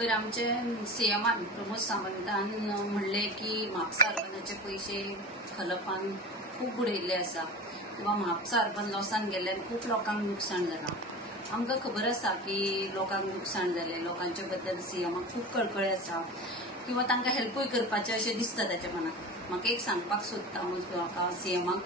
तर आमचे सीएमान प्रमोद सावंतान म्हणले की म्हापसा अर्बनाचे पैसे खलपान खूप बुडयल्ले आसा किंवा म्हापसा अर्बन लॉसान गेल्ल्यान खूप लोकांक नुकसाण जाला। आमकां खबर आसा की लोकांक नुकसाण जालें, लोकांचे बद्दल सीएमाक खूप कळकळी आसा किंवा तांकां हेल्पूय करपाचें अशें दिसता ताच्या मनाक। म्हाका एक सांगपाक सोदता म्हाका सीएमाक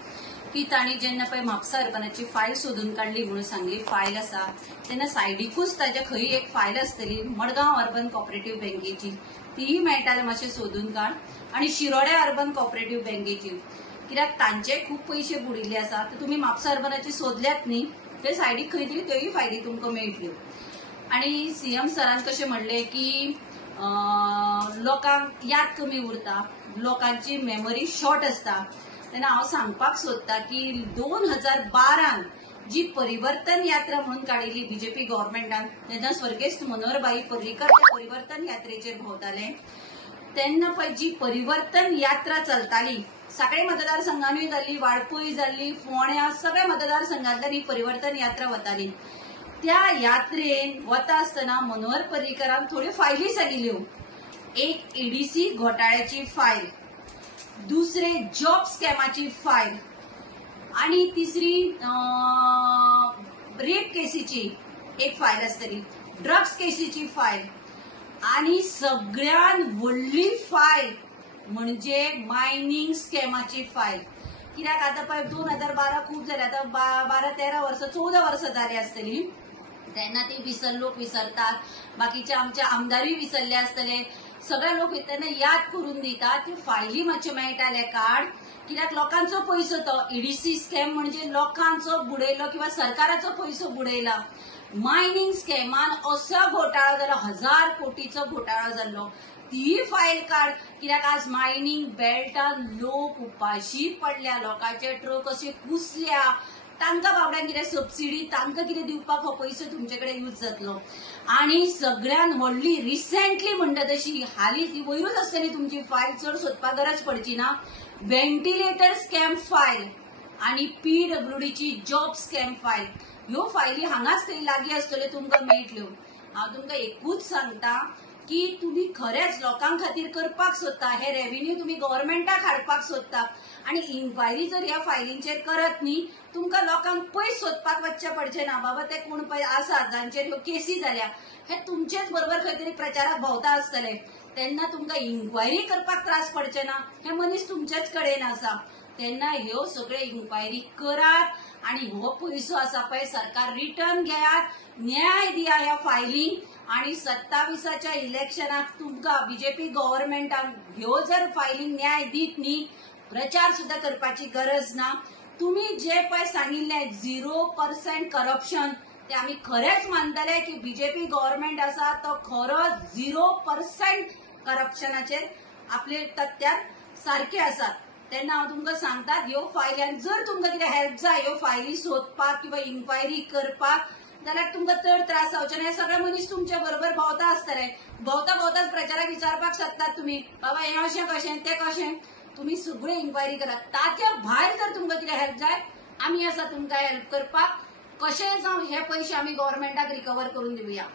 की तांणी जेन्ना पळय म्हापसा अर्बनाची फायल सोदून काडली म्हणून सांगली फायल आसा तेन्ना सायडीकूच ताच्या खंय एक फायल आसतली मडगांव अर्बन कॉपरेटिव्ह बँकेची, तीय मेळटाले मातशें सोदून काड, आणि शिरोड्या अर्बन कॉपरेटिव्ह बँकेची, कित्याक तांचे खूप पयशे बुडिल्ले आसा। तर तुमी म्हापसा अर्बनाची सोदल्यात न्ही, ते सायडीक खंय तरी त्योय फायली तुमकां मेळटल्यो। आणि सीएम सरान कशें म्हणले की लोकांक याद कमी उरता, लोकांची मेमरी शॉर्ट आसता, तेन्ना हांव सांगपाक सोदता की 2012 जी परिवर्तन यात्रा म्हणून काडिल्ली बीजेपी गव्हर्नमेंटान, तेन्ना स्वर्गेस्त मनोहरभाई पर्रीकर ते परिवर्तन यात्रेचेर भोंवताले, तेन्ना पळय जी परिवर्तन यात्रा चलताली सगळे मतदारसंघांनी जाल्ली, वाळपय जाल्ली, फोंड्या सगळ्या मतदारसंघांतल्यान ही परिवर्तन यात्रा वताली। त्या यात्रेन वता आसतना मनोहर पर्रीकरान थोड्यो फायली सांगिल्ल्यो। एक एडीसी घोटाळ्याची फायल, दुसरे जॉब स्कॅमाची फायल, आणि तिसरी रेप केसीची एक फायल आसतली, ड्रग्स केसीची फायल, आणि सगळ्यात व्हडली फायल म्हणजे मायनिंग स्कॅमाची फायल। कित्याक आता पळय 2012 खूप जाले, आता 12-13 वर्सां 14 वर्सां जाली आसतली, तेन्ना ती लोक विसरतात, बाकीचे आमचे आमदारूय विसरले आसतले, सगळे लोक तेन्ना याद करून दितात, त्यो फायली मातशे मेळटाले काड, कित्याक लोकांचो पयसो तो ईडीसी स्कॅम म्हणजे लोकांचो बुडयलो किंवा सरकाराचो पयसो बुडयला। मायनिंग स्कॅमान असो घोटाळो जालो, 1000 कोटीचो घोटाळो जाल्लो, ती फायल काड, कित्याक आज मायनिंग बेल्टान लोक उपाशी पडल्या, लोकांचे ट्रक असे कुसल्या, तांकां बाबड्यांक कितें सबसिडी तांकां कितें दिवपाक हो पयसो तुमचे कडेन यूज जातलो। आणि सगळ्यात व्हडली रिसेंटली म्हणटा तशी हालींच ही वयरूच आसतली तुमची फायल, चड सोदपाक गरज पडची ना, व्हेंटिलेटर स्कॅम फायल आणि पीडब्ल्यूडीची जॉब स्कॅम फायल, ह्यो फायली हांगाच थंय लागीं आसतल्यो तुमकां मेळटल्यो। हांव तुमकां एकूच सांगता की तुम्ही खरेच लोकां खातीर करपाक सोदता, हे रेव्हेन्यू तुम्ही गव्हर्नमेंटाक हाडपाक सोदता, आणि इन्क्वायरी जर ह्या फायलींचेर करत न्ही तुमकां लोकांक पयस सोदपाक वचचें पडचें ना, बाबा ते कोण पळय आसा जांचेर ह्यो केसी जाल्या हे तुमचेच बरोबर खंय तरी प्रचाराक भोंवता आसतले, तेन्ना तुमकां इन्क्वायरी करपाक त्रास पडचे ना, हे मनीस तुमचेच कडेन आसा, तेन्ना ह्यो सगळे इन्क्वायरी करात, आणि हो पयसो आसा पळय सरकार रिटर्न घेयात, न्याय दिया ह्या फायलींक, आणि 27च्या इलेक्शनाक तुमकां बीजेपी गव्हर्नमेंटान ह्यो जर फायलींक न्याय दीत न्ही, प्रचार सुद्धा करपाची गरज ना। तुम्ही जे पळय सांगिल्ले 0% करप्शन, ते आम्ही खरेच मानतले की बीजेपी गव्हर्नमेंट आसा तो खरो 0% करप्शनाचेर आपले तथ्यात सारखे आसात। तेन्ना हांव तुमकां सांगता ह्यो फायल्यान जर तुमकां कितें हेल्प जाय ह्यो फायली सोदपाक किंवा इन्क्वायरी करपाक, जाल्यार तुमकां चड त्रास जावचे ना, हे सगळे मनीस तुमच्या बरोबर भोंवता आसतले, भोंवताच प्रचाराक विचारपाक शकतात तुमी, बाबा हे अशें कशें तें कशें, तुम्ही सगळे इन्क्वायरी करात। ताच्या भायर जर तुमकां कितें हेल्प जाय आमी आसा तुमकां हेल्प करपाक, कशें जावं हे पयशे आमी गव्हर्नमेंटाक रिकवर करून दिवया।